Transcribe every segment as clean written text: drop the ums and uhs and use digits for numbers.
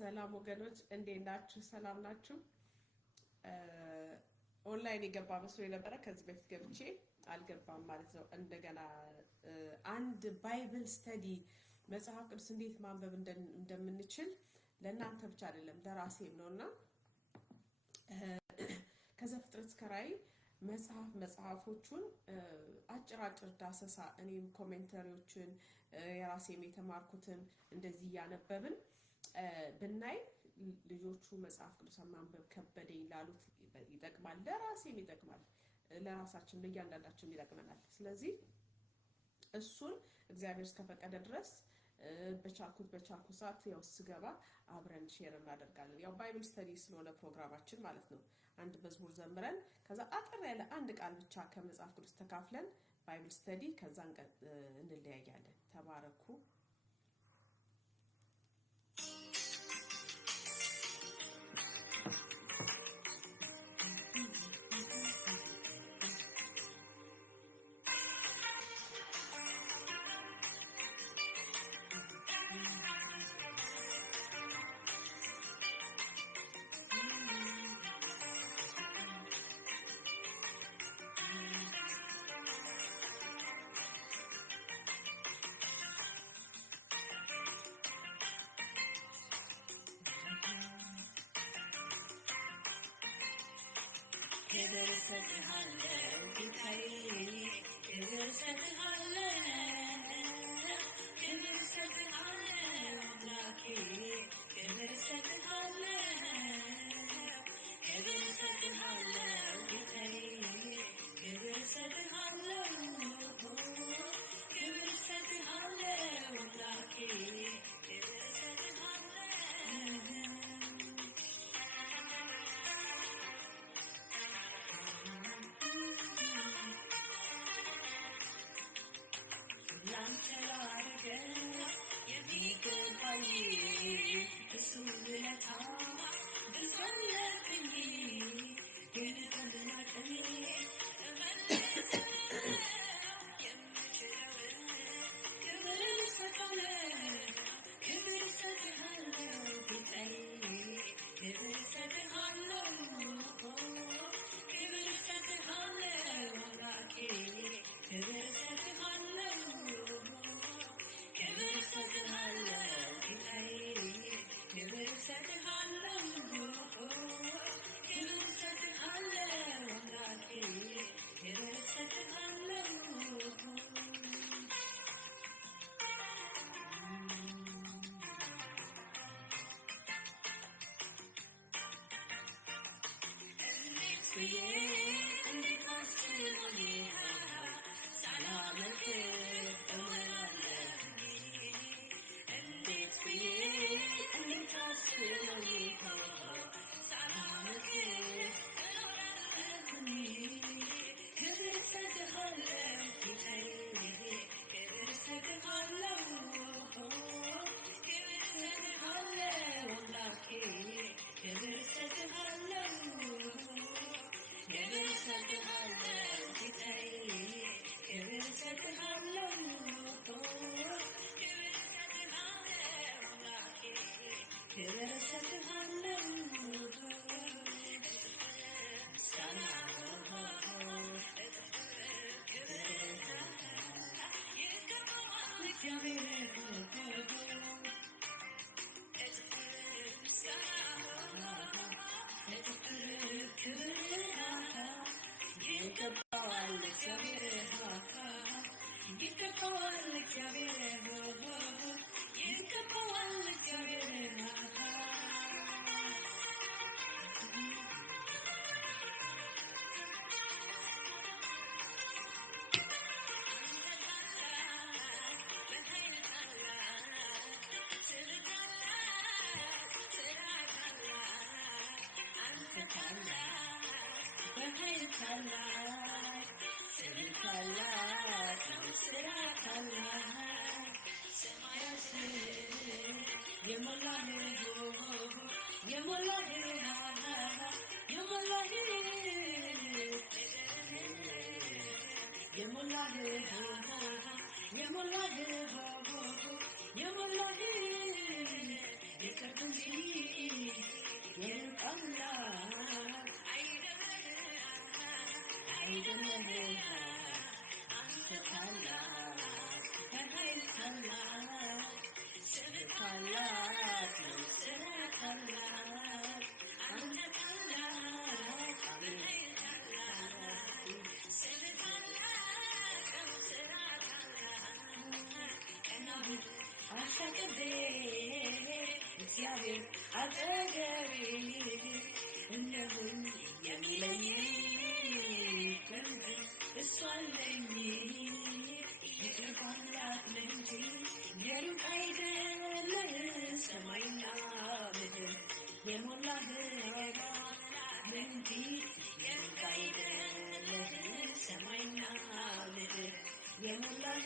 ሰላም ወገኖች እንዴት ናችሁ? ሰላም ናችሁ? ኦንላይን የገባ መስሎ የነበረ ከዚህ በፊት ገብቼ አልገባም ማለት ነው። እንደገና አንድ ባይብል ስተዲ መጽሐፍ ቅዱስ እንዴት ማንበብ እንደምንችል ለእናንተ ብቻ አይደለም ለራሴም ነውና ከዘፍጥረት እስከ ራዕይ መጽሐፎቹን አጭር ዳሰሳ እኔም ኮሜንታሪዎችን የራሴም የተማርኩትን እንደዚህ እያነበብን ብናይ ልጆቹ መጽሐፍ ቅዱስ ማንበብ ከበደኝ ላሉት ይጠቅማል፣ ለራሴም ይጠቅማል፣ ለራሳችን ለእያንዳንዳችን ይጠቅመናል። ስለዚህ እሱን እግዚአብሔር እስከፈቀደ ድረስ በቻልኩት ሰዓት ያው ስገባ አብረን ሼር እናደርጋለን። ያው ባይብል ስተዲ ስለሆነ ፕሮግራማችን ማለት ነው። አንድ መዝሙር ዘምረን ከዛ አጠር ያለ አንድ ቃል ብቻ ከመጽሐፍ ቅዱስ ተካፍለን ባይብል ስተዲ ከዛ እንለያያለን። ተባረኩ። የቅርብንጂ የሩቃላት አይደለም አንተ ታላቅ በኃይል ታላቅ ስም ታላቅ ስራ ታላቅ አንተ ታላቅ አሜን ስም ታላቅ ስራ ታላቅ አሻቅቤ እግዚአብሔር አጠገቤ እነሆኝ የሚለኝ እሱ አለኝ የቅርብ አምላክ ነህ እንጂ የሩቅ አይደለህ ሰማይና ምድር የሞላህ ነህ እንጂ የሩቅ አይደለህ ሰማይና ምድር የሞላህ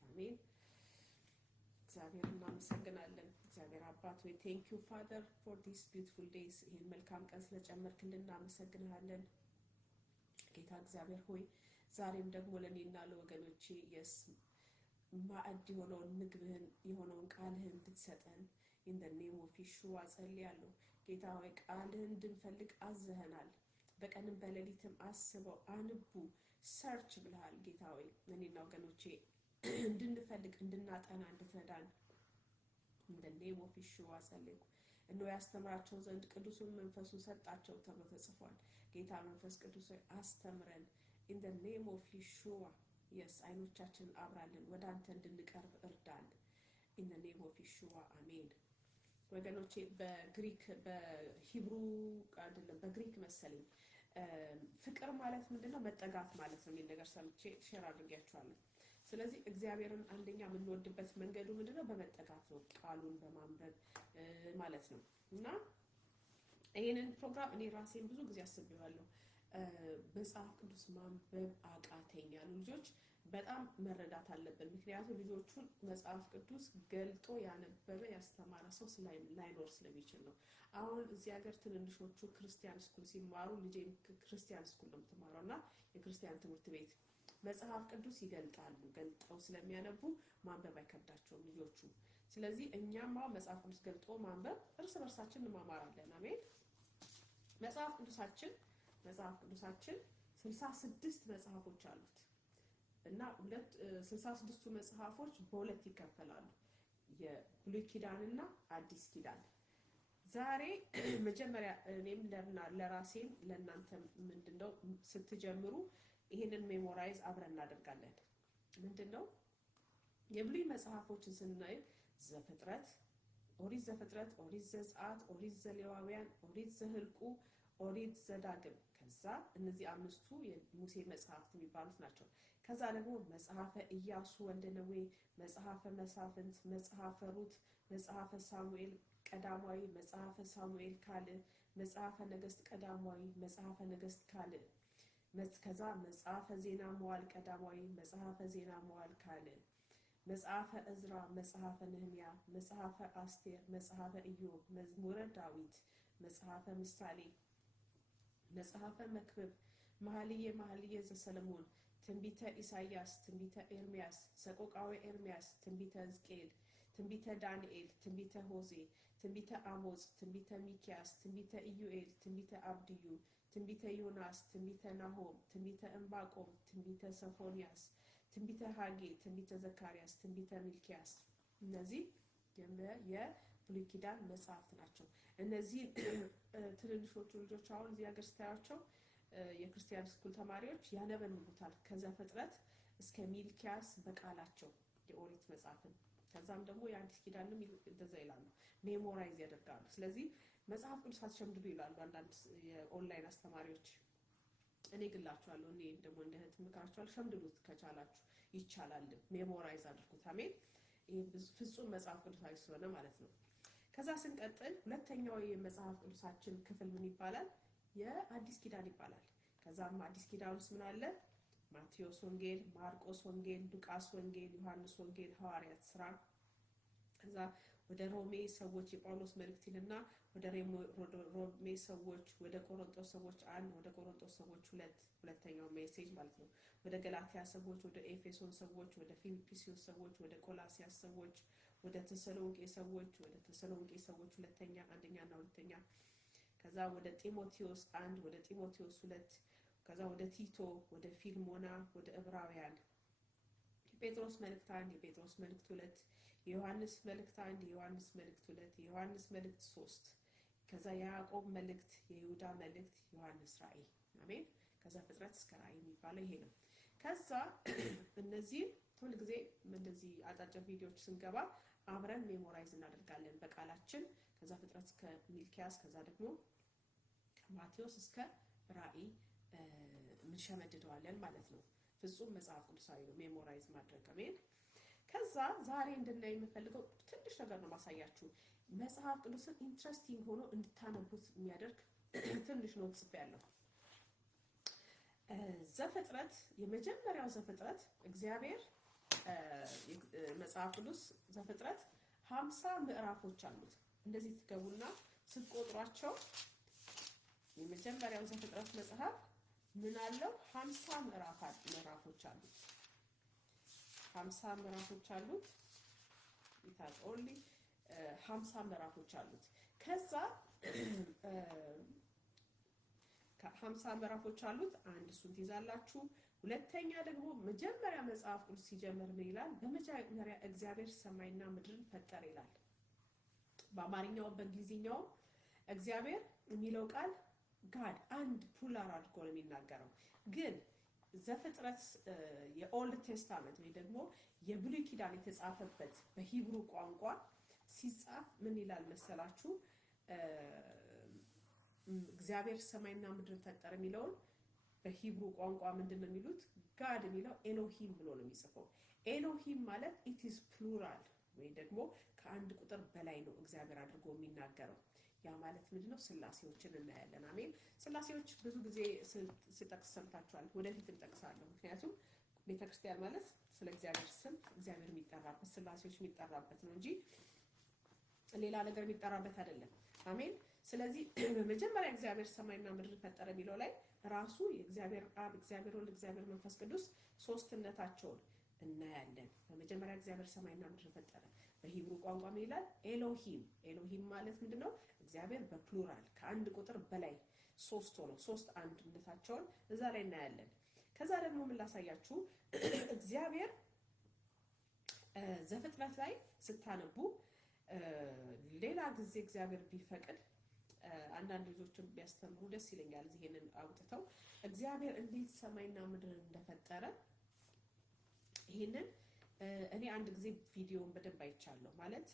አሜን። እግዚአብሔር እናመሰግናለን። እግዚአብሔር አባት ሆይ ቴንክ ዩ ፋዘር ፎር ዲስ ቢዩቲፉል ዴይስ ይህን መልካም ቀን ስለጨመርክልን እናመሰግናለን። ጌታ እግዚአብሔር ሆይ ዛሬም ደግሞ ለእኔና ለወገኖቼ ማዕድ የሆነውን ምግብህን የሆነውን ቃልህን እንድትሰጠን ኢን ዘ ኔም ኦፍ ኢየሱስ ጸልያለሁ። ጌታ ሆይ ቃልህን እንድንፈልግ አዘኸናል። በቀንም በሌሊትም አስበው አንቡ ሰርች ብለሃል። ጌታ ሆይ እኔና ወገኖቼ እንድንፈልግ እንድናጠና እንድትረዳን ኢን ዘ ኔም ኦፍ ኢየሱስ ጸልይኩ። እነሆ ያስተምራቸው ዘንድ ቅዱሱን መንፈሱን ሰጣቸው ተብሎ ተጽፏል። ጌታ መንፈስ ቅዱስ ሆይ አስተምረን ኢን ዘ ኔም ኦፍ ኢየሱስ የስ አይኖቻችንን አብራልን፣ ወደ አንተ እንድንቀርብ እርዳን ኢን ዘ ኔም ኦፍ ኢየሱስ አሜን። ወገኖቼ በግሪክ በሂብሩ አይደለም በግሪክ መሰለኝ ፍቅር ማለት ምንድነው መጠጋት ማለት ነው የሚል ነገር ሰምቼ ሼር አድርጌያችኋለሁ። ስለዚህ እግዚአብሔርን አንደኛ የምንወድበት መንገዱ ምንድነው በመጠጋት ነው፣ ቃሉን በማንበብ ማለት ነው። እና ይሄንን ፕሮግራም እኔ ራሴን ብዙ ጊዜ አስቤዋለሁ። መጽሐፍ ቅዱስ ማንበብ አቃተኝ ያሉ ልጆች በጣም መረዳት አለብን። ምክንያቱም ልጆቹን መጽሐፍ ቅዱስ ገልጦ ያነበበ ያስተማረ ሰው ላይኖር ስለሚችል ነው። አሁን እዚህ ሀገር ትንንሾቹ ክርስቲያን ስኩል ሲማሩ ልጄም ክርስቲያን ስኩል ነው የምትማረው እና የክርስቲያን ትምህርት ቤት መጽሐፍ ቅዱስ ይገልጣሉ። ገልጠው ስለሚያነቡ ማንበብ አይከብዳቸውም ልጆቹ። ስለዚህ እኛም መጽሐፍ ቅዱስ ገልጦ ማንበብ እርስ በርሳችን እንማማራለን። አሜን። መጽሐፍ ቅዱሳችን 66 መጽሐፎች አሉት እና 66ቱ መጽሐፎች በሁለት ይከፈላሉ፣ የብሉይ ኪዳንና አዲስ ኪዳን። ዛሬ መጀመሪያ እኔም ለራሴም ለእናንተም ምንድነው ስትጀምሩ ይሄንን ሜሞራይዝ አብረን እናደርጋለን። ምንድነው የብሉይ መጽሐፎችን ስናይ ዘፍጥረት፣ ኦሪት ዘፍጥረት፣ ኦሪት ዘጸአት፣ ኦሪት ዘሌዋውያን፣ ኦሪት ዘኍልቍ፣ ኦሪት ዘዳግም፣ ከዛ እነዚህ አምስቱ የሙሴ መጽሐፍት የሚባሉት ናቸው። ከዛ ደግሞ መጽሐፈ ኢያሱ ወልደ ነዌ፣ መጽሐፈ መሳፍንት፣ መጽሐፈ ሩት፣ መጽሐፈ ሳሙኤል ቀዳማዊ፣ መጽሐፈ ሳሙኤል ካልዕ፣ መጽሐፈ ነገሥት ቀዳማዊ፣ መጽሐፈ ነገሥት ካልዕ፣ ከዛ መጽሐፈ ዜና መዋዕል ቀዳማዊ፣ መጽሐፈ ዜና መዋዕል ካልዕ፣ መጽሐፈ ዕዝራ፣ መጽሐፈ ነህምያ፣ መጽሐፈ አስቴር፣ መጽሐፈ ኢዮብ፣ መዝሙረ ዳዊት፣ መጽሐፈ ምሳሌ፣ መጽሐፈ መክብብ፣ መኃልየ ዘሰሎሞን፣ ትንቢተ ኢሳይያስ፣ ትንቢተ ኤርምያስ፣ ሰቆቃወ ኤርምያስ፣ ትንቢተ ሕዝቅኤል፣ ትንቢተ ዳንኤል፣ ትንቢተ ሆሴዕ፣ ትንቢተ አሞጽ፣ ትንቢተ ሚክያስ፣ ትንቢተ ኢዩኤል፣ ትንቢተ አብድዩ፣ ትንቢተ ዮናስ፣ ትንቢተ ናሆም፣ ትንቢተ ዕንባቆም፣ ትንቢተ ሶፎንያስ፣ ትንቢተ ሐጌ፣ ትንቢተ ዘካርያስ፣ ትንቢተ ሚልክያስ። እነዚህ የብሉይ ኪዳን መጽሐፍት ናቸው። እነዚህ ትንንሾቹ ልጆች አሁን እዚህ ሀገር ስታያቸው የክርስቲያን ስኩል ተማሪዎች ያነበንቡታል ከዘፍጥረት እስከ ሚልኪያስ በቃላቸው የኦሪት መጽሐፍን። ከዛም ደግሞ የአዲስ ኪዳንም እንደዛ ይላሉ፣ ሜሞራይዝ ያደርጋሉ። ስለዚህ መጽሐፍ ቅዱስ አትሸምድዱ ይላሉ አንዳንድ የኦንላይን አስተማሪዎች። እኔ ግላችኋለሁ፣ እኔ ደግሞ እንደ እህት ምክራችኋለሁ፣ ሸምድዱት ከቻላችሁ ይቻላል፣ ሜሞራይዝ አድርጉት። አሜን። ይሄ ፍጹም መጽሐፍ ቅዱሳዊ ስለሆነ ማለት ነው። ከዛ ስንቀጥል ሁለተኛው የመጽሐፍ ቅዱሳችን ክፍል ምን ይባላል? የአዲስ ኪዳን ይባላል። ከዛም አዲስ ኪዳን ውስጥ ምን አለ? ማቴዎስ ወንጌል፣ ማርቆስ ወንጌል፣ ሉቃስ ወንጌል፣ ዮሐንስ ወንጌል፣ ሐዋርያት ሥራ። ከዛ ወደ ሮሜ ሰዎች የጳውሎስ መልእክት ይልና ወደ ሮሜ ሰዎች፣ ወደ ቆሮንቶስ ሰዎች 1፣ ወደ ቆሮንቶስ ሰዎች 2 ሁለተኛው ሜሴጅ ማለት ነው። ወደ ገላትያ ሰዎች፣ ወደ ኤፌሶን ሰዎች፣ ወደ ፊልጵስዩስ ሰዎች፣ ወደ ቆላሲያስ ሰዎች፣ ወደ ተሰሎንቄ ሰዎች፣ ወደ ተሰሎንቄ ሰዎች ሁለተኛ፣ አንደኛና ሁለተኛ። ከዛ ወደ ጢሞቴዎስ 1፣ ወደ ጢሞቴዎስ 2፣ ከዛ ወደ ቲቶ፣ ወደ ፊልሞና፣ ወደ ዕብራውያን። የጴጥሮስ መልእክት 1፣ የጴጥሮስ መልእክት 2፣ የዮሐንስ መልእክት 1፣ የዮሐንስ መልእክት 2፣ የዮሐንስ መልእክት 3። ከዛ የያዕቆብ መልእክት፣ የይሁዳ መልእክት፣ ዮሐንስ ራእይ። አሜን። ከዛ ፍጥረት እስከ ራእይ የሚባለው ይሄ ነው። ከዛ እነዚህ ሁሉ ጊዜ እንደዚህ አጫጭር ቪዲዮዎች ስንገባ አብረን ሜሞራይዝ እናደርጋለን በቃላችን። ከዛ ፍጥረት እስከ ሚልኪያስ፣ ከዛ ደግሞ ከማቴዎስ እስከ ራእይ እንሸመድደዋለን ማለት ነው። ፍጹም መጽሐፍ ቅዱሳዊ ነው ሜሞራይዝ ማድረግ። አሜን። ከዛ ዛሬ እንድናይ የምፈልገው ትንሽ ነገር ነው ማሳያችሁ። መጽሐፍ ቅዱስን ኢንትረስቲንግ ሆኖ እንድታነቡት የሚያደርግ ትንሽ ነው ጽፌያለሁ። ዘፍጥረት፣ የመጀመሪያው ዘፍጥረት እግዚአብሔር መጽሐፍ ቅዱስ ዘፍጥረት 50 ምዕራፎች አሉት። እንደዚህ ትገቡና ስትቆጥሯቸው የመጀመሪያው ዘፍጥረት መጽሐፍ ምን አለው? 50 ምዕራፎች አሉት። 50 ምዕራፎች አሉት። ይታቆሊ 50 ምዕራፎች አሉት። ከዛ 50 ምዕራፎች አሉት። አንድ እሱን ትይዛላችሁ። ሁለተኛ ደግሞ መጀመሪያ መጽሐፍ ቅዱስ ሲጀምር ምን ይላል? በመጀመሪያ እግዚአብሔር ሰማይና ምድርን ፈጠረ ይላል። በአማርኛው በእንግሊዝኛው እግዚአብሔር የሚለው ቃል ጋድ አንድ ፑላር አድርጎ ነው የሚናገረው። ግን ዘፍጥረት የኦልድ ቴስታመንት ወይ ደግሞ የብሉይ ኪዳን የተጻፈበት በሂብሩ ቋንቋ ሲጻፍ ምን ይላል መሰላችሁ? እግዚአብሔር ሰማይና ምድርን ፈጠረ የሚለውን በሂብሩ ቋንቋ ምንድነው የሚሉት? ጋድ የሚለው ኤሎሂም ብሎ ነው የሚጽፈው። ኤሎሂም ማለት ኢት ኢዝ ፕሉራል ወይ ደግሞ ከአንድ ቁጥር በላይ ነው እግዚአብሔር አድርጎ የሚናገረው። ያ ማለት ምንድነው? ስላሴዎችን እናያለን። አሜን። ስላሴዎች ብዙ ጊዜ ሲጠቅስ ሰምታችኋል። ወደፊት እንጠቅሳለሁ። ምክንያቱም ቤተክርስቲያን ማለት ስለ እግዚአብሔር ስም እግዚአብሔር የሚጠራበት ስላሴዎች የሚጠራበት ነው እንጂ ሌላ ነገር የሚጠራበት አይደለም። አሜን። ስለዚህ በመጀመሪያ እግዚአብሔር ሰማይና ምድር ፈጠረ የሚለው ላይ ራሱ የእግዚአብሔር አብ፣ እግዚአብሔር ወልድ፣ እግዚአብሔር መንፈስ ቅዱስ ሶስትነታቸውን እናያለን። በመጀመሪያ እግዚአብሔር ሰማይና ምድር ፈጠረ። በሂብሩ ቋንቋ ምን ይላል? ኤሎሂም። ኤሎሂም ማለት ምንድነው? እግዚአብሔር በፕሉራል ከአንድ ቁጥር በላይ ሶስት ሆኖ ሶስት አንድነታቸውን እዛ ላይ እናያለን። ከዛ ደግሞ ምን ላሳያችሁ? እግዚአብሔር ዘፍጥረት ላይ ስታነቡ ሌላ ጊዜ እግዚአብሔር ቢፈቅድ አንዳንድ ልጆችን ቢያስተምሩ ደስ ይለኛል። ይሄንን አውጥተው እግዚአብሔር እንዴት ሰማይና ምድር እንደፈጠረ ይሄንን እኔ አንድ ጊዜ ቪዲዮውን በደንብ አይቻለሁ። ማለት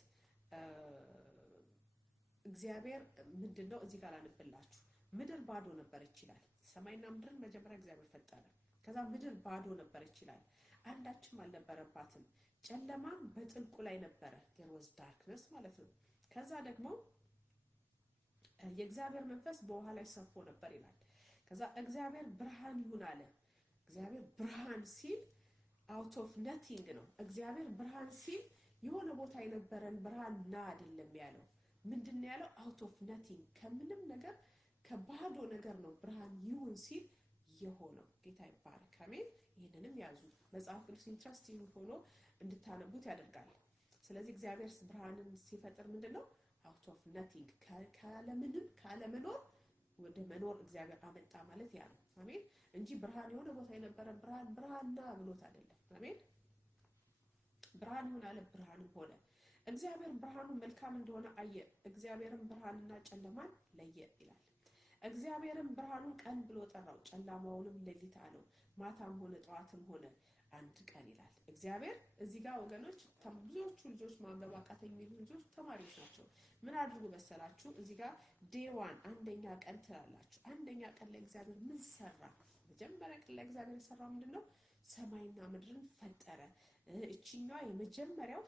እግዚአብሔር ምንድነው እዚህ ጋር አልነበላችሁ ምድር ባዶ ነበረች ይላል። ሰማይና ምድርን መጀመሪያ እግዚአብሔር ፈጠረ። ከዛ ምድር ባዶ ነበረች ይላል። አንዳችም አልነበረባትም፣ ጨለማም በጥልቁ ላይ ነበረ። there was darkness ማለት ነው። ከዛ ደግሞ የእግዚአብሔር መንፈስ በውሃ ላይ ሰፎ ነበር ይላል። ከዛ እግዚአብሔር ብርሃን ይሁን አለ። እግዚአብሔር ብርሃን ሲል out of nothing ነው። እግዚአብሔር ብርሃን ሲል የሆነ ቦታ የነበረን ብርሃን ና አይደለም ያለው። ምንድነው ያለው? out of nothing ከምንም ነገር ከባዶ ነገር ነው ብርሃን ይሁን ሲል የሆነው። ጌታ ይባረክ። አሜን። ይሄንንም ያዙ። መጽሐፍ ቅዱስ ኢንትረስቲንግ ሆኖ እንድታነቡት ያደርጋል። ስለዚህ እግዚአብሔር ብርሃንን ሲፈጥር ምንድነው? out of nothing ካለምንም ካለመኖር ወደ መኖር እግዚአብሔር አመጣ ማለት ያ ነው። አሜን። እንጂ ብርሃን የሆነ ቦታ የነበረ ብርሃንና ብሎት አይደለም። አሜን። ብርሃን ይሁን አለ፣ ብርሃንም ሆነ። እግዚአብሔር ብርሃኑ መልካም እንደሆነ አየ፣ እግዚአብሔርም ብርሃንና ጨለማን ለየ ይላል። እግዚአብሔርም ብርሃኑን ቀን ብሎ ጠራው፣ ጨለማውንም ሌሊት አለው። ማታም ሆነ ጠዋትም ሆነ አንድ ቀን ይላል እግዚአብሔር። እዚህ ጋር ወገኖች ብዙዎቹ ልጆች ማንበብ አቃተኝ የሚሉ ልጆች ተማሪዎች ናቸው። ምን አድርጉ መሰላችሁ? እዚህ ጋር ዴይ ዋን አንደኛ ቀን ትላላችሁ። አንደኛ ቀን ላይ እግዚአብሔር ምን ሰራ? መጀመሪያ ቀን ላይ እግዚአብሔር የሰራው ምንድነው? ሰማይና ምድርን ፈጠረ። እቺኛዋ የመጀመሪያው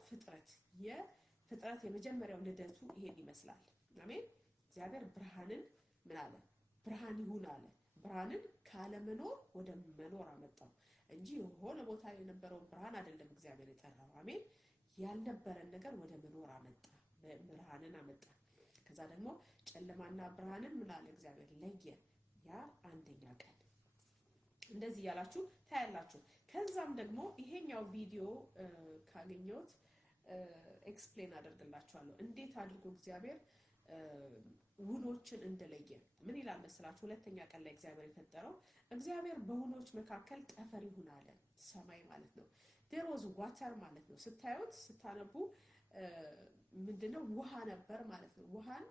የፍጥረት የመጀመሪያው ልደቱ ይሄን ይመስላል። አሜን። እግዚአብሔር ብርሃንን ምን አለ? ብርሃን ይሁን አለ። ብርሃንን ካለመኖር ወደ መኖር አመጣው እንጂ የሆነ ቦታ ላይ የነበረው ብርሃን አይደለም እግዚአብሔር የጠራው። አሜን። ያልነበረን ነገር ወደ መኖር አመጣ፣ ብርሃንን አመጣ። ከዛ ደግሞ ጨለማና ብርሃንን ምን አለ እግዚአብሔር? ለየ። ያ አንደኛ ቀን እንደዚህ ያላችሁ ታያላችሁ። ከዛም ደግሞ ይሄኛው ቪዲዮ ካገኘሁት ኤክስፕሌን አደርግላችኋለሁ እንዴት አድርጎ እግዚአብሔር ውኖችን እንደለየ። ምን ይላል መስላችሁ? ሁለተኛ ቀን ላይ እግዚአብሔር የፈጠረው እግዚአብሔር በውኖች መካከል ጠፈር ይሁን አለ። ሰማይ ማለት ነው። there was water ማለት ነው። ስታዩት ስታነቡ ምንድነው? ውሃ ነበር ማለት ነው። ውሃን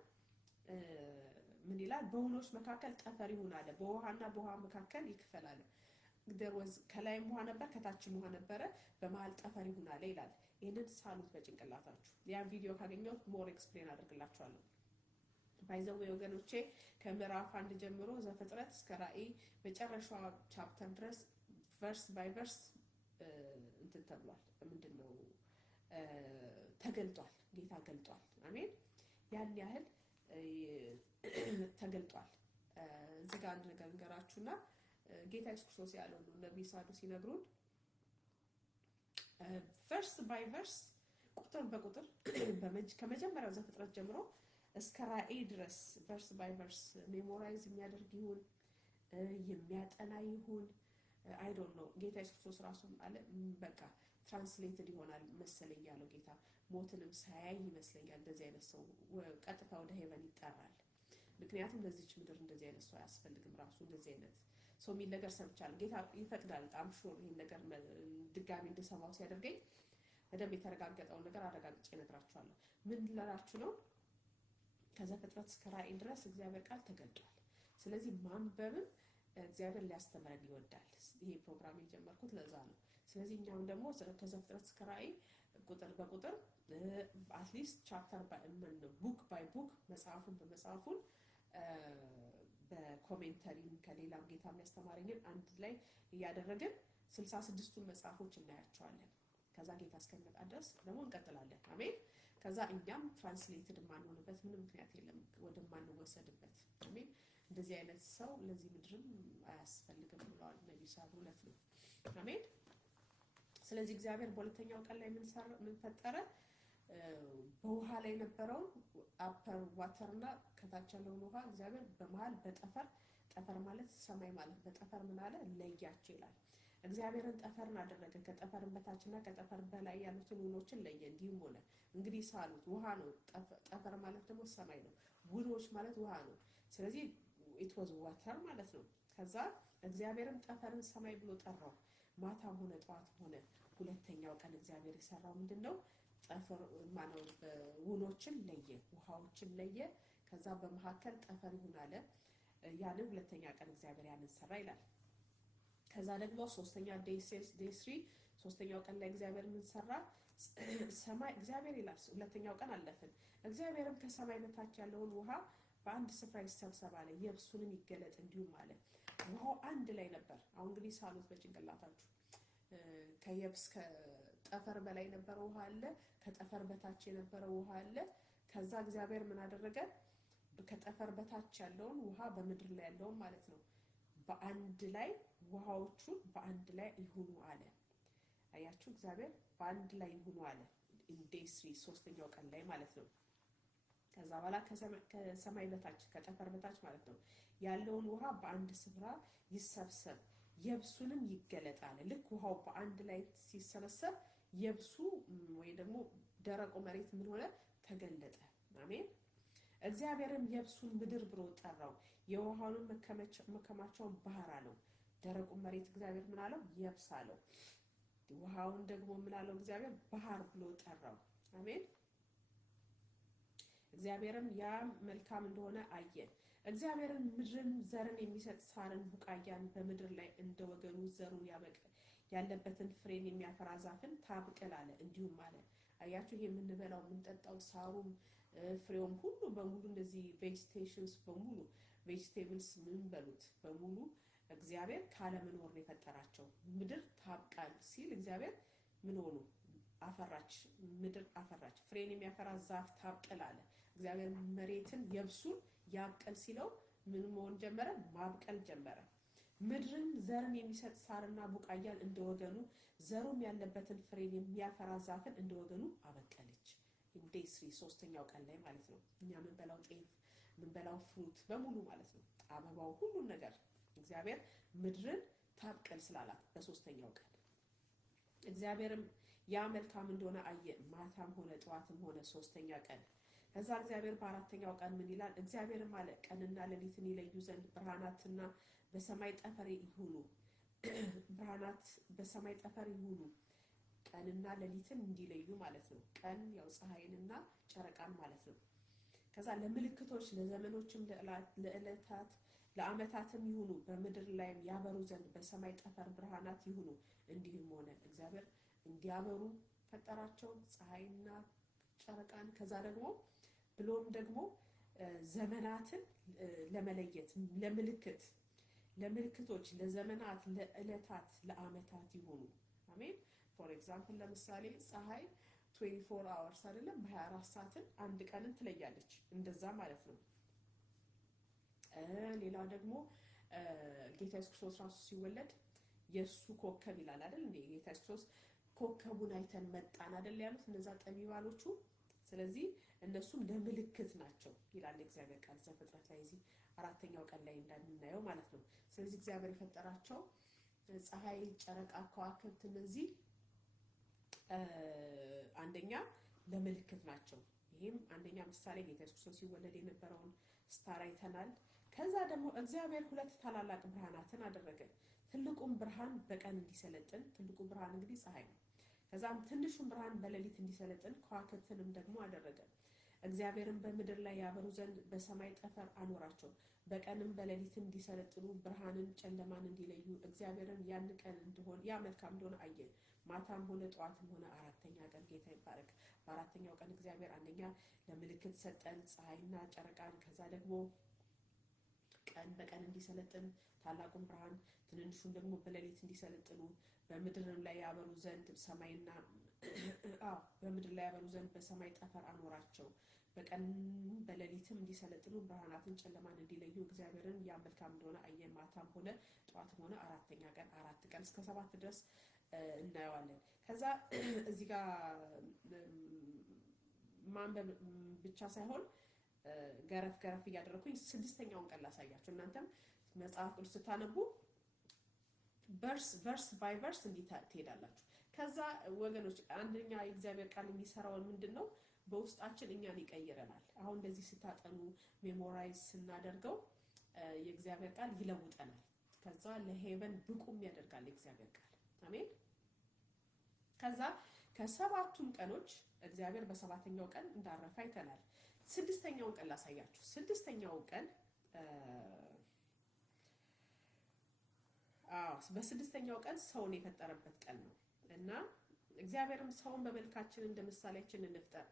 ምን ይላል? በውኖች መካከል ጠፈር ይሁን አለ። በውሃና በውሃ መካከል ይክፈላል። there was ከላይም ውሃ ነበር፣ ከታችም ውሃ ነበረ፣ በመሃል ጠፈር ይሁን አለ ይላል። ይሄንን ሳሉት በጭንቅላታችሁ። ያን ቪዲዮ ካገኘሁት ሞር ኤክስፕሌን አደርግላችኋለሁ። ባይዘው ወገኖቼ ከምዕራፍ 1 ጀምሮ ዘፍጥረት እስከ ራእይ መጨረሻው ቻፕተር ድረስ ቨርስ ባይ ቨርስ እንትን ተብሏል። ምንድነው? ተገልጧል። ጌታ ገልጧል። አሜን። ያን ያህል ተገልጧል። እዚህ ጋር አንድ ነገር እንገራችሁና ጌታ ኢየሱስ ክርስቶስ ያለው ነው ነብይ ሳዱ ሲነግሩን ቨርስ ባይ ቨርስ ቁጥር በቁጥር ከመጀመሪያው ዘፍጥረት ጀምሮ እስከ ራእይ ድረስ ቨርስ ባይ ቨርስ ሜሞራይዝ የሚያደርግ ይሁን የሚያጠና ይሁን አይ ዶንት ኖ። ጌታ ኢየሱስ ክርስቶስ ራሱ አለ በቃ ትራንስሌትድ ይሆናል መሰለኝ ያለው ጌታ። ሞትንም ሳያይ ይመስለኛል እንደዚህ አይነት ሰው ቀጥታ ወደ ሄቨን ይጠራል። ምክንያቱም ለዚች ምድር እንደዚህ አይነት ሰው አያስፈልግም። ራሱ እንደዚህ አይነት ሰው የሚል ነገር ሰምቻለሁ። ጌታ ይፈቅዳል። በጣም ሹር ይሄን ነገር ድጋሚ እንድሰማው ሲያደርገኝ በደንብ የተረጋገጠውን ነገር አረጋግጬ እነግራችኋለሁ። ምን ልላችሁ ነው? ከዘፍጥረት እስከ ራእይ ድረስ እግዚአብሔር ቃል ተገልጧል። ስለዚህ ማንበብም እግዚአብሔር ሊያስተምረን ይወዳል። ይሄ ፕሮግራም የጀመርኩት ለዛ ነው። ስለዚህ እኛም ደግሞ ከዘፍጥረት እስከ ራእይ ቁጥር በቁጥር አትሊስት ቻፕተር ቡክ ባይ ቡክ መጽሐፉን በመጽሐፉን በኮሜንተሪም ከሌላም ጌታ የሚያስተማረኝን አንድ ላይ እያደረግን 66ቱን መጽሐፎች እናያቸዋለን። ከዛ ጌታ እስከሚመጣ ድረስ ደግሞ እንቀጥላለን። አሜን። ከዛ እኛም ትራንስሌትድ ማንሆንበት ምንም ምክንያት የለም፣ ወደማንወሰድበት። አሜን። እንደዚህ አይነት ሰው ለዚህ ምድርም አያስፈልግም ብለዋል ነብዩ ሳዱ። እውነት ነው። አሜን። ስለዚህ እግዚአብሔር በሁለተኛው ቀን ላይ ምን ፈጠረ? በውሃ ላይ የነበረውን አፐር ዋተርና ከታች ያለውን ውሃ እግዚአብሔር በመሃል ጠፈር ማለት ሰማይ ማለት በጠፈር ምን አለ? ለያቸው ይላል። እግዚአብሔርን ጠፈርን አደረገ። ከጠፈርን በታችና ከጠፈር በላይ ያሉትን ውኖችን ለየ። እንዲሁም ሆነ። እንግዲህ ሳሉት ውሃ ነው። ጠፈር ማለት ደግሞ ሰማይ ነው። ውኖች ማለት ውሃ ነው። ስለዚህ it was water ማለት ነው። ከዛ እግዚአብሔርም ጠፈርን ሰማይ ብሎ ጠራው። ማታም ሆነ ጠዋት ሆነ ሁለተኛው ቀን እግዚአብሔር የሰራው ምንድነው? ጠፈር ማነው? ውኖችን ለየ፣ ውሃዎችን ለየ። ከዛ በመካከል ጠፈር ይሁን አለ። ያንን ሁለተኛ ቀን እግዚአብሔር ያንን ሰራ ይላል። ከዛ ደግሞ ሶስተኛ ዴይ 3 ሶስተኛው ቀን ላይ እግዚአብሔር ምን ሰራ? ሰማይ እግዚአብሔር ይላል። ሁለተኛው ቀን አለፈን። እግዚአብሔርም ከሰማይ በታች ያለውን ውሃ በአንድ ስፍራ ይሰብሰብ አለ፣ የብሱንም ይገለጥ እንዲሁም አለ። ውሃው አንድ ላይ ነበር። አሁን እንግዲህ ሳሉት በጭንቅላታችሁ። ከየብስ ከጠፈር በላይ የነበረ ውሃ አለ፣ ከጠፈር በታች የነበረ ውሃ አለ። ከዛ እግዚአብሔር ምን አደረገ? ከጠፈር በታች ያለውን ውሃ በምድር ላይ ያለውን ማለት ነው በአንድ ላይ ውሃዎቹን በአንድ ላይ ይሁኑ አለ። አያችሁ፣ እግዚአብሔር በአንድ ላይ ይሁኑ አለ። ዴይ 3 ሶስተኛው ቀን ላይ ማለት ነው። ከዛ በኋላ ከሰማይ በታች ከጠፈር በታች ማለት ነው ያለውን ውሃ በአንድ ስፍራ ይሰብሰብ፣ የብሱንም ይገለጣል። ልክ ውሃው በአንድ ላይ ሲሰበሰብ የብሱ ወይ ደግሞ ደረቁ መሬት ምን ሆነ? ተገለጠ። አሜን። እግዚአብሔርም የብሱን ምድር ብሎ ጠራው፣ የውሃውን መከማቻውን ባህር አለው። ደረቁ መሬት እግዚአብሔር ምን አለው? የብስ አለው። ውሃውን ደግሞ ምን አለው? እግዚአብሔር ባህር ብሎ ጠራው። አሜን። እግዚአብሔርም ያ መልካም እንደሆነ አየ። እግዚአብሔርን ምድርን ዘርን የሚሰጥ ሳርን ቡቃያን በምድር ላይ እንደወገኑ ዘሩን ያለበትን ፍሬን የሚያፈራ ዛፍን ታብቅል አለ። እንዲሁም አለ። አያችሁ፣ ይሄ የምንበላው የምንጠጣው ሳሩም ፍሬውም ሁሉ በሙሉ እንደዚህ ቬጂቴሽንስ በሙሉ ቬጂቴብልስ ምን በሉት በሙሉ እግዚአብሔር ካለመኖር ነው የፈጠራቸው። ምድር ታብቃል ሲል እግዚአብሔር ምን ሆኑ? አፈራች። ምድር አፈራች። ፍሬን የሚያፈራ ዛፍ ታብቅል አለ። እግዚአብሔር መሬትን የብሱን ያብቀል ሲለው ምን መሆን ጀመረ? ማብቀል ጀመረ። ምድርን ዘርን የሚሰጥ ሳርና ቡቃያን እንደወገኑ ዘሩም ያለበትን ፍሬን የሚያፈራ ዛፍን እንደወገኑ አበቀለች። ዴይ 3 ሶስተኛው ቀን ላይ ማለት ነው። እኛ የምንበላው ጤፍ የምንበላው ፍሩት በሙሉ ማለት ነው፣ አበባው ሁሉን ነገር እግዚአብሔር ምድርን ታብቀል ስላላት በሶስተኛው ቀን እግዚአብሔርም ያ መልካም እንደሆነ አየ። ማታም ሆነ ጠዋትም ሆነ ሶስተኛ ቀን። ከዛ እግዚአብሔር በአራተኛው ቀን ምን ይላል? እግዚአብሔርም አለ ቀንና ሌሊትን ይለዩ ዘንድ ብርሃናትና በሰማይ ጠፈር ይሁኑ። ብርሃናት በሰማይ ጠፈር ይሁኑ፣ ቀንና ሌሊትን እንዲለዩ ማለት ነው። ቀን ያው ፀሐይንና ጨረቃን ማለት ነው። ከዛ ለምልክቶች ለዘመኖችም ለዕለታት ለዓመታትም ይሁኑ፣ በምድር ላይም ያበሩ ዘንድ በሰማይ ጠፈር ብርሃናት ይሁኑ። እንዲህም ሆነ። እግዚአብሔር እንዲያበሩ ፈጠራቸው ፀሐይና ጨረቃን። ከዛ ደግሞ ብሎም ደግሞ ዘመናትን ለመለየት ለምልክቶች ለዘመናት ለዕለታት ለዓመታት ይሁኑ። አሜን። ፎር ኤግዛምፕል ለምሳሌ ፀሐይ 24 hours አይደለም በ24 ሰዓትን አንድ ቀንን ትለያለች፣ እንደዛ ማለት ነው። ሌላ ደግሞ ጌታ ኢየሱስ ክርስቶስ ራሱ ሲወለድ የሱ ኮከብ ይላል አይደል እንዴ? ጌታ ኢየሱስ ክርስቶስ ኮከቡን አይተን መጣን አይደል ያሉት እነዛ ጠቢባኖቹ። ስለዚህ እነሱም ለምልክት ናቸው ይላል እግዚአብሔር ቃል ዘፍጥረት ላይ እዚህ አራተኛው ቀን ላይ እንደምናየው ማለት ነው። ስለዚህ እግዚአብሔር የፈጠራቸው ፀሐይ፣ ጨረቃ፣ ከዋክብት እነዚህ አንደኛ ለምልክት ናቸው። ይሄም አንደኛ ምሳሌ ጌታ ኢየሱስ ክርስቶስ ሲወለድ የነበረውን ስታር አይተናል። ከዛ ደግሞ እግዚአብሔር ሁለት ታላላቅ ብርሃናትን አደረገ። ትልቁም ብርሃን በቀን እንዲሰለጥን፣ ትልቁ ብርሃን እንግዲህ ፀሐይ ነው። ከዛም ትንሹም ብርሃን በሌሊት እንዲሰለጥን ከዋክብትንም ደግሞ አደረገ። እግዚአብሔርም በምድር ላይ ያበሩ ዘንድ በሰማይ ጠፈር አኖራቸው፣ በቀንም በሌሊትም እንዲሰለጥኑ ብርሃንን ጨለማን እንዲለዩ። እግዚአብሔርም ያን ቀን እንደሆነ ያ መልካም እንደሆነ አየ። ማታም ሆነ ጠዋትም ሆነ አራተኛ ቀን። ጌታ ይባረክ። በአራተኛው ቀን እግዚአብሔር አንደኛ ለምልክት ሰጠን ፀሐይና ጨረቃን። ከዛ ደግሞ ቀን በቀን እንዲሰለጥን ታላቁን ብርሃን፣ ትንንሹን ደግሞ በሌሊት እንዲሰለጥኑ በምድርም ላይ ያበሩ ዘንድ ሰማይና በምድር ላይ ያበሩ ዘንድ በሰማይ ጠፈር አኖራቸው፣ በቀን በሌሊትም እንዲሰለጥኑ ብርሃናትን ጨለማን እንዲለዩ። እግዚአብሔርን ያ መልካም እንደሆነ አየ። ማታም ሆነ ጠዋትም ሆነ አራተኛ ቀን። 4 ቀን እስከ 7 ድረስ እናየዋለን። ከዛ እዚህ ጋር ማንበብ ብቻ ሳይሆን ገረፍ እያደረኩኝ 6ኛውን ቀን ላሳያችሁ። እናንተም መጽሐፍ ቅዱስ ስታነቡ ቨርስ ባይ ቨርስ እንዲህ ትሄዳላችሁ። ከዛ ወገኖች አንደኛ የእግዚአብሔር ቃል የሚሰራውን ምንድነው? በውስጣችን እኛን ይቀይረናል። አሁን እንደዚህ ስታጠኑ ሜሞራይዝ ስናደርገው የእግዚአብሔር ቃል ይለውጠናል። ከዛ ለሄቨን ብቁም ያደርጋል የእግዚአብሔር ቃል። አሜን። ከዛ ከ7ቱም ቀኖች እግዚአብሔር በ7ኛው ቀን እንዳረፈ አይተናል። 6ኛውን ቀን ላሳያችሁ። 6ኛው ቀን በ6ኛው ቀን ሰውን የፈጠረበት ቀን ነው እና እግዚአብሔርም ሰውን በመልካችን እንደ ምሳሌያችን እንፍጠር።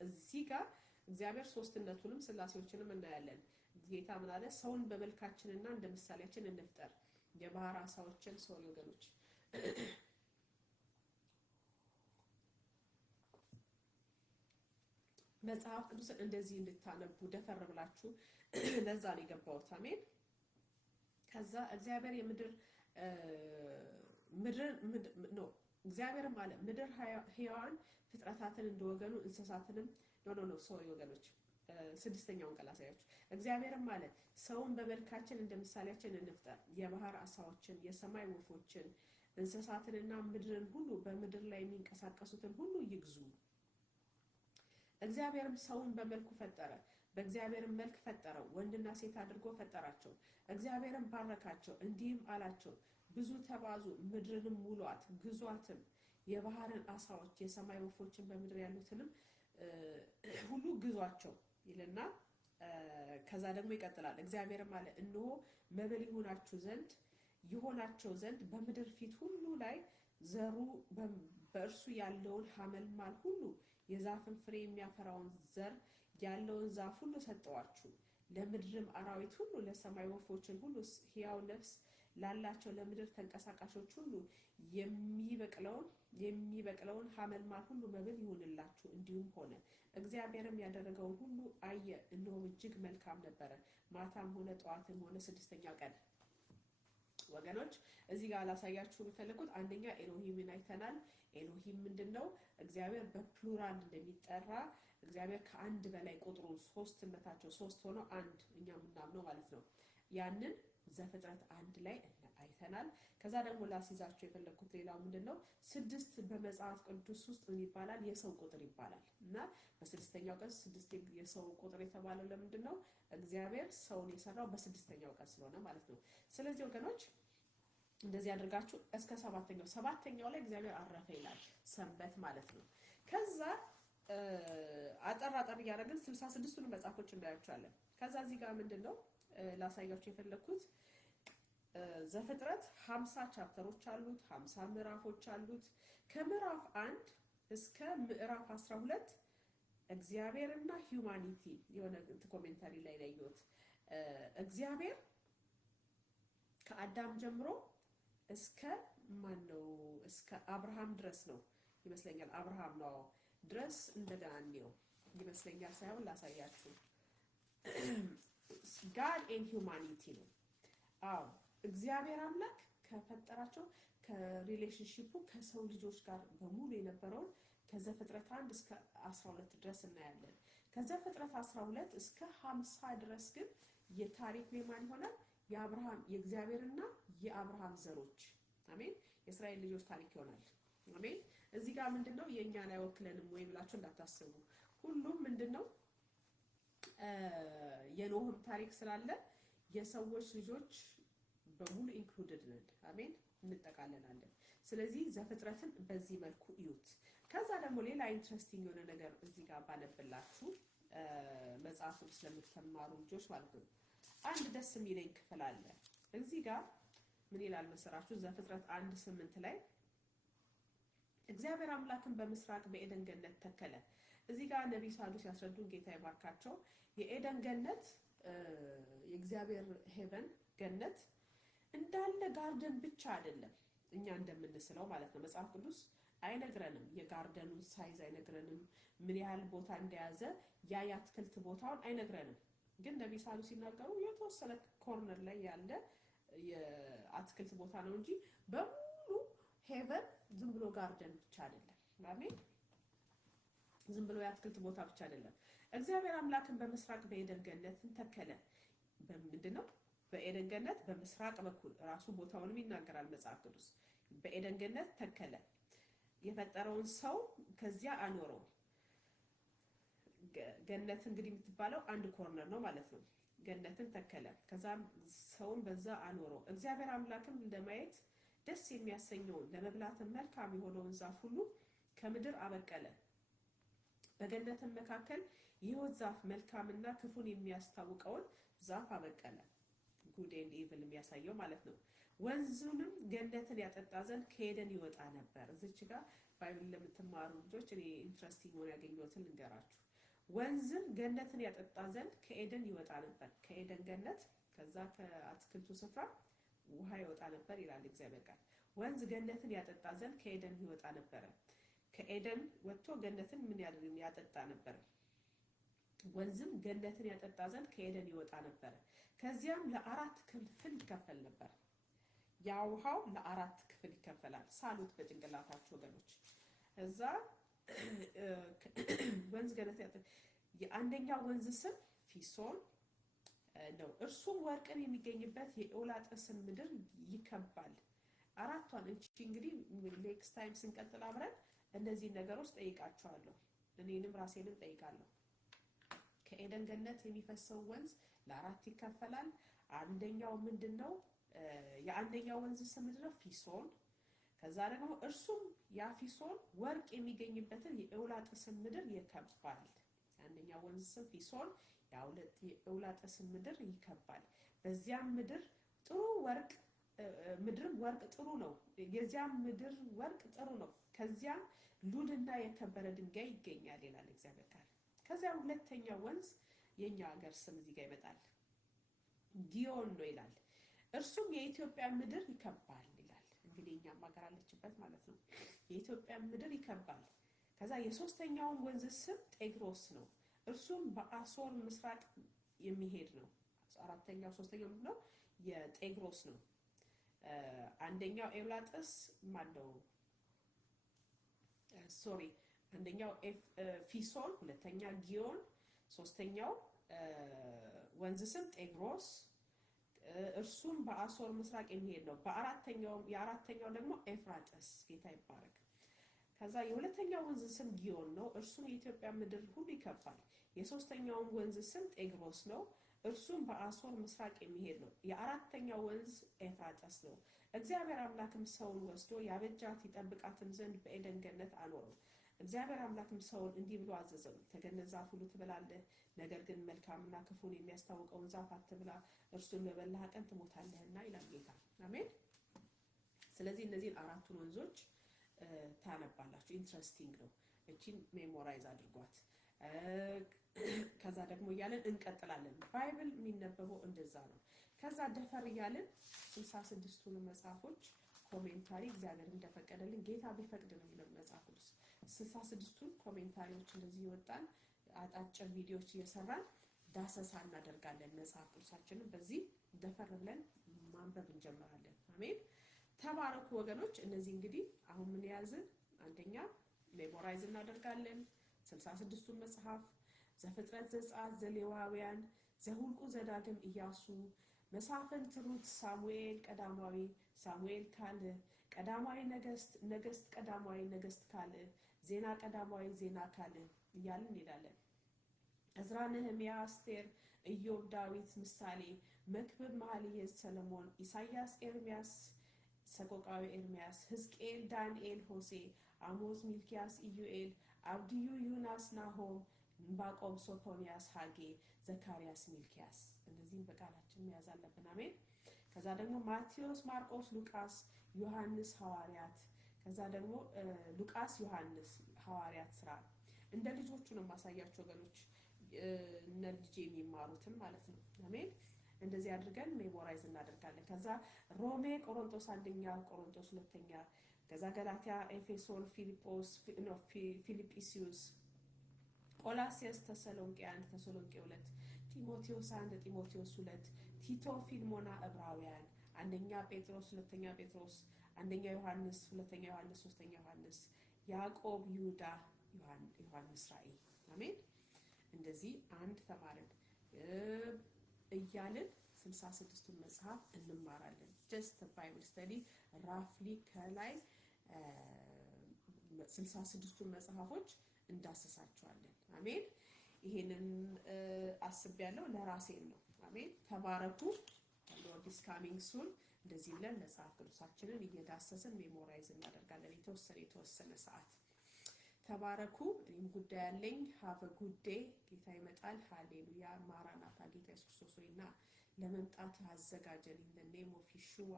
እዚህ ጋር እግዚአብሔር ሶስትነቱንም ስላሴዎችንም እናያለን። ጌታ ምን አለ? ሰውን በመልካችንና እንደ ምሳሌያችን እንፍጠር። የባህር አሳዎችን ሶሪ ወገኖች መጽሐፍ ቅዱስን እንደዚህ እንድታነቡ ደፈር ብላችሁ ለዛ ነው የገባሁት። አሜን። ከዛ እግዚአብሔር እግዚአብሔር ማለት ምድር ሕያዋን ፍጥረታትን እንደወገኑ እንስሳትንም ሶሪ ወገኖች 6ኛውን ቀን አሳያችሁ። እግዚአብሔርም ማለት ሰውን በመልካችን እንደ ምሳሌያችን እንፍጠር፣ የባህር አሳዎችን፣ የሰማይ ወፎችን፣ እንስሳትንና ምድርን ሁሉ በምድር ላይ የሚንቀሳቀሱትን ሁሉ ይግዙ። እግዚአብሔርም ሰውን በመልኩ ፈጠረ፣ በእግዚአብሔርም መልክ ፈጠረው፣ ወንድና ሴት አድርጎ ፈጠራቸው። እግዚአብሔርም ባረካቸው፣ እንዲህም አላቸው ብዙ ተባዙ፣ ምድርንም ሙሏት፣ ግዟትም፣ የባህርን አሳዎች፣ የሰማይ ወፎችን፣ በምድር ያሉትንም ሁሉ ግዟቸው ይልና ከዛ ደግሞ ይቀጥላል። እግዚአብሔርም አለ እነሆ መብል ይሆናቸው ዘንድ በምድር ፊት ሁሉ ላይ ዘሩ በእርሱ ያለውን ሐመልማል ሁሉ የዛፍን ፍሬ የሚያፈራውን ዘር ያለውን ዛፍ ሁሉ ሰጠዋችሁ። ለምድርም አራዊት ሁሉ፣ ለሰማይ ወፎችን ሁሉ፣ ሕያው ነፍስ ላላቸው ለምድር ተንቀሳቃሾች ሁሉ የሚበቅለውን ሐመልማል ሁሉ መብል ይሁንላችሁ። እንዲሁም ሆነ። እግዚአብሔርም ያደረገውን ሁሉ አየ፣ እነሆም እጅግ መልካም ነበረ። ማታም ሆነ ጠዋትም ሆነ ስድስተኛው ቀን። ወገኖች እዚህ ጋር ላሳያችሁ የፈለኩት አንደኛ ኤሎሂምን አይተናል። ኤሎሂም ምንድነው? እግዚአብሔር በፕሉራል እንደሚጠራ እግዚአብሔር ከአንድ በላይ ቁጥሩ ሶስትነታቸው ሶስት ሆኖ አንድ እኛ የምናምነው ማለት ነው። ያንን ዘፍጥረት 1 ላይ አይተናል። ከዛ ደግሞ ላስይዛችሁ የፈለኩት ሌላው ምንድነው? 6 በመጽሐፍ ቅዱስ ውስጥ ምን ይባላል? የሰው ቁጥር ይባላል። እና በስድስተኛው ቀን 6 የሰው ቁጥር የተባለው ለምንድነው? እግዚአብሔር ሰውን የሰራው በስድስተኛው ቀን ስለሆነ ማለት ነው። ስለዚህ ወገኖች እንደዚህ አድርጋችሁ እስከ ሰባተኛው ላይ እግዚአብሔር አረፈ ይላል፣ ሰንበት ማለት ነው። ከዛ አጠር እያደረግን 66ቱን መጽሐፎች እናያቸዋለን። ከዛ እዚህ ጋር ምንድነው ላሳያችሁ የፈለኩት ዘፍጥረት 50 ቻፕተሮች አሉት፣ 50 ምዕራፎች አሉት። ከምዕራፍ 1 እስከ ምዕራፍ 12 እግዚአብሔርና ሂዩማኒቲ የሆነ ኮሜንታሪ ላይ ያየሁት እግዚአብሔር ከአዳም ጀምሮ እስከ እስከ አብርሃም ድረስ ነው ይመስለኛል። አብርሃም ነው ድረስ እንደገና ነው ይመስለኛል፣ ሳይሆን ላሳያችሁ God and humanity ነው። አዎ እግዚአብሔር አምላክ ከፈጠራቸው ከሪሌሽንሺፑ ከሰው ልጆች ጋር በሙሉ የነበረውን ከዘፍጥረት 1 እስከ 12 ድረስ እናያለን። ከዘፍጥረት 12 እስከ 50 ድረስ ግን የታሪክ ማን ይሆናል? የአብርሃም የእግዚአብሔርና የአብርሃም ዘሮች አሜን፣ የእስራኤል ልጆች ታሪክ ይሆናል። አሜን። እዚህ ጋር ምንድነው የኛን አይወክለንም ወይ ብላችሁ እንዳታስቡ። ሁሉም ምንድነው የኖህም ታሪክ ስላለ የሰዎች ልጆች በሙሉ ኢንክሉድድ ነን። አሜን፣ እንጠቃለናለን። ስለዚህ ዘፍጥረትን በዚህ መልኩ እዩት። ከዛ ደግሞ ሌላ ኢንትረስቲንግ የሆነ ነገር እዚህ ጋር ባነብላችሁ መጽሐፉን ስለምትማሩ ልጆች ማለት ነው። አንድ ደስ የሚለኝ ክፍል አለ እዚህ ጋር። ምን ይላል መሰራችሁ? ዘፍጥረት 1:8 ላይ እግዚአብሔር አምላክን በምስራቅ በኤደን ገነት ተከለ። እዚህ ጋር ነብይ ሳዱ ሲያስረዱን ጌታ ይባርካቸው። የኤደን ገነት የእግዚአብሔር ሄቨን ገነት እንዳለ ጋርደን ብቻ አይደለም እኛ እንደምንስለው ማለት ነው። መጽሐፍ ቅዱስ አይነግረንም፣ የጋርደኑን ሳይዝ አይነግረንም፣ ምን ያህል ቦታ እንደያዘ ያ የአትክልት ቦታውን አይነግረንም። ግን ነብይ ሳዱ ሲናገሩ የተወሰነ ኮርነር ላይ ያለ የአትክልት ቦታ ነው እንጂ በሙሉ ሄቨን ዝም ብሎ ጋርደን ብቻ አይደለም። አሜን፣ ዝም ብሎ የአትክልት ቦታ ብቻ አይደለም። እግዚአብሔር አምላክን በምስራቅ በኤደን ገነትን ተከለ። በምንድነው? በኤደን ገነት በምስራቅ በኩል ራሱ ቦታውንም ይናገራል መጽሐፍ ቅዱስ። በኤደን ገነት ተከለ። የፈጠረውን ሰው ከዚያ አኖረው። ገነት እንግዲህ የምትባለው አንድ ኮርነር ነው ማለት ነው። ገነትን ተከለ፣ ከዛም ሰውን በዛ አኖረው። እግዚአብሔር አምላክም ለማየት ደስ የሚያሰኘውን ለመብላትም መልካም የሆነውን ዛፍ ሁሉ ከምድር አበቀለ። በገነትም መካከል የሕይወት ዛፍ መልካምና ክፉን የሚያስታውቀውን ዛፍ አበቀለ። ጉድ ኤንድ ኢቭል የሚያሳየው ማለት ነው። ወንዙንም ገነትን ያጠጣ ዘንድ ከኤደን ይወጣ ነበር። እዚች ጋር ባይብል ለምትማሩ ልጆች እኔ ኢንትረስቲንግ ሆነ ያገኘሁትን ልንገራችሁ። ወንዝም ገነትን ያጠጣ ዘንድ ከኤደን ይወጣ ነበር። ከኤደን ገነት ከዛ ከአትክልቱ ስፍራ ውሃ ይወጣ ነበር ይላል እግዚአብሔር ቃል። ወንዝ ገነትን ያጠጣ ዘንድ ከኤደን ይወጣ ነበር። ከኤደን ወጥቶ ገነትን ምን ያጠጣ ነበር? ወንዝም ገነትን ያጠጣ ዘንድ ከኤደን ይወጣ ነበር። ከዚያም ለ4 ክፍል ይከፈል ነበር። ያ ውሃው ለ4 ክፍል ይከፈላል። ሳሉት በጭንቅላታችሁ ወገኖች። እዛ ወንዝ ገነት ያጠጣ የአንደኛው ወንዝ ስም ፊሶን ነው። እርሱም ወርቅን የሚገኝበት የኤውላጥስን ምድር ይከባል። 4ቷን እንግዲህ ኔክስት ታይም ስንቀጥል አብረን እነዚህ ነገሮች ጠይቃቸዋለሁ። እኔንም ራሴንም ጠይቃለሁ። ከኤደን ገነት የሚፈሰው ወንዝ ለ4 ይከፈላል። አንደኛው ምንድነው? የአንደኛው ወንዝ ስም ምንድነው? ፊሶን። ከዛ ደግሞ እርሱም ያ ፊሶን ወርቅ የሚገኝበትን የኤውላጥስን ምድር ይከባል። አንደኛው ወንዝ ስም ፊሶን፣ የኤውላጠስ ምድር ይከባል። በዚያም ምድር ጥሩ ወርቅ ምድርም ወርቅ ጥሩ ነው። የዚያም ምድር ወርቅ ጥሩ ነው። ከዚያም ሉልና የከበረ ድንጋይ ይገኛል ይላል እግዚአብሔር ቃል። ከዚያ ሁለተኛው ወንዝ የኛ ሀገር ስም እዚህ ጋር ይመጣል። ጊዮን ነው ይላል። እርሱም የኢትዮጵያ ምድር ይከባል ይላል። እንግዲህ እኛም ሀገር አለችበት ማለት ነው። የኢትዮጵያ ምድር ይከባል። ከዛ የሶስተኛውን ወንዝ ስም ጤግሮስ ነው። እርሱም በአሶር ምስራቅ የሚሄድ ነው። አራተኛው ሶስተኛው ነው የጤግሮስ ነው። አንደኛው ኤውላጠስ ማነው? ሶሪ አንደኛው ፊሶን፣ ሁለተኛ ጊዮን፣ ሶስተኛው ወንዝ ስም ጤግሮስ እርሱም በአሶር ምስራቅ የሚሄድ ነው። የአራተኛው ደግሞ ኤፍራጥስ ጌታ ይባረክ። ከዛ የሁለተኛው ወንዝ ስም ጊዮን ነው። እርሱም የኢትዮጵያ ምድር ሁሉ ይከባል። የሶስተኛው ወንዝ ስም ጤግሮስ ነው። እርሱም በአሶር ምስራቅ የሚሄድ ነው። የአራተኛው ወንዝ ኤፍራጥስ ነው። እግዚአብሔር አምላክም ሰውን ወስዶ ያበጃት ይጠብቃትም ዘንድ በኤደን ገነት አኖረው። እግዚአብሔር አምላክም ሰውን እንዲህ ብሎ አዘዘው፣ ከገነት ዛፍ ሁሉ ትበላለህ፣ ነገር ግን መልካምና ክፉን የሚያስታውቀውን ዛፍ አትብላ፣ እርሱን በበላህ ቀን ትሞታለህና ይላል ጌታ። አሜን። ስለዚህ እነዚህን አራቱን ወንዞች ታነባላችሁ። ኢንትረስቲንግ ነው። እቺን ሜሞራይዝ አድርጓት። ከዛ ደግሞ እያለን እንቀጥላለን። ባይብል የሚነበበው እንደዛ ነው። ከዛ ደፈር እያለን 66ቱን መጽሐፎች ኮሜንታሪ እግዚአብሔር እንደፈቀደልን ጌታ ቢፈቅድ ነው የሚለው መጽሐፍ ቅዱስ 66ቱን ኮሜንታሪዎች እንደዚህ ይወጣል። አጫጭር ቪዲዮዎች እየሰራን ዳሰሳ እናደርጋለን። መጽሐፍ ቅዱሳችንን በዚህ ደፈር ብለን ማንበብ እንጀምራለን። አሜን። ተባረኩ ወገኖች። እነዚህ እንግዲህ አሁን ምን ያዝን? አንደኛ ሜሞራይዝ እናደርጋለን 66ቱን መጽሐፍ ዘፍጥረት፣ ዘጸአት፣ ዘሌዋውያን፣ ዘሁልቁ፣ ዘዳግም፣ ኢያሱ፣ መሳፍንት፣ ሩት፣ ሳሙኤል ቀዳማዊ፣ ሳሙኤል ካልዕ፣ ቀዳማዊ ነገስት፣ ነገስት ቀዳማዊ፣ ነገስት ካልዕ፣ ዜና ቀዳማዊ፣ ዜና ካልዕ እያልን እንሄዳለን። ዕዝራ፣ ነህምያ፣ አስቴር፣ ኢዮብ፣ ዳዊት፣ ምሳሌ፣ መክብብ፣ መኃልየ፣ ሰለሞን፣ ኢሳያስ፣ ኤርሚያስ፣ ሰቆቃዊ ኤርሚያስ፣ ሕዝቅኤል፣ ዳንኤል፣ ሆሴ፣ አሞዝ፣ ሚልኪያስ፣ ኢዩኤል፣ አብድዩ፣ ዮናስ፣ ናሆም፣ ዕንባቆም፣ ሶፎንያስ፣ ሐጌ፣ ዘካርያስ፣ ሚልኪያስ። እነዚህን በቃላችን መያዝ አለብን። አሜን። ከዛ ደግሞ ማቴዎስ፣ ማርቆስ፣ ሉቃስ፣ ዮሐንስ ሐዋርያት። ከዛ ደግሞ ሉቃስ፣ ዮሐንስ ሐዋርያት ስራ። እንደ ልጆቹ ነው ማሳያቸው ወገኖች፣ እነ ልጅ የሚማሩትን ማለት ነው። አሜን። እንደዚህ አድርገን ሜሞራይዝ እናደርጋለን። ከዛ ሮሜ፣ ቆሮንቶስ አንደኛ፣ ቆሮንቶስ ሁለተኛ፣ ከዛ ገላትያ፣ ኤፌሶን፣ ፊልጵስዩስ፣ ቆላስይስ፣ ተሰሎንቄ 1፣ ተሰሎንቄ 2፣ ጢሞቴዎስ 1፣ ጢሞቴዎስ 2፣ ቲቶ፣ ፊልሞና፣ ዕብራውያን፣ አንደኛ ጴጥሮስ፣ ሁለተኛ ጴጥሮስ፣ አንደኛ ዮሐንስ፣ ሁለተኛ ዮሐንስ፣ ሶስተኛ ዮሐንስ፣ ያዕቆብ፣ ይሁዳ፣ ዮሐንስ፣ ራእይ። አሜን። እንደዚህ አንድ ተማረን እያልን 66ቱን መጽሐፍ እንማራለን። ጀስት ባይብል ስተዲ ራፍሊ ከላይ 66ቱን መጽሐፎች እንዳሰሳቸዋለን። አሜን። ይሄንን አስቤያለሁ፣ ለራሴም ነው። አሜን። ተባረኩ። ሎርድ ኢዝ ካሚንግ ሱን። እንደዚህ ብለን መጽሐፍ ቅዱሳችንን እየዳሰስን ሜሞራይዝ እናደርጋለን የተወሰነ ሰዓት። ተባረኩ። እኔም ጉዳይ ያለኝ ሃቭ አ ጉድ ዴይ። ጌታ ይመጣል። ሃሌሉያ። ማራናታ። ጌታ ኢየሱስ ክርስቶስ ሆይና ለመምጣት አዘጋጀን። ኢን ዘ ኔም ኦፍ ኢየሱስ።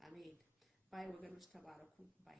አሜን። ባይ ወገኖች ተባረኩ። ባይ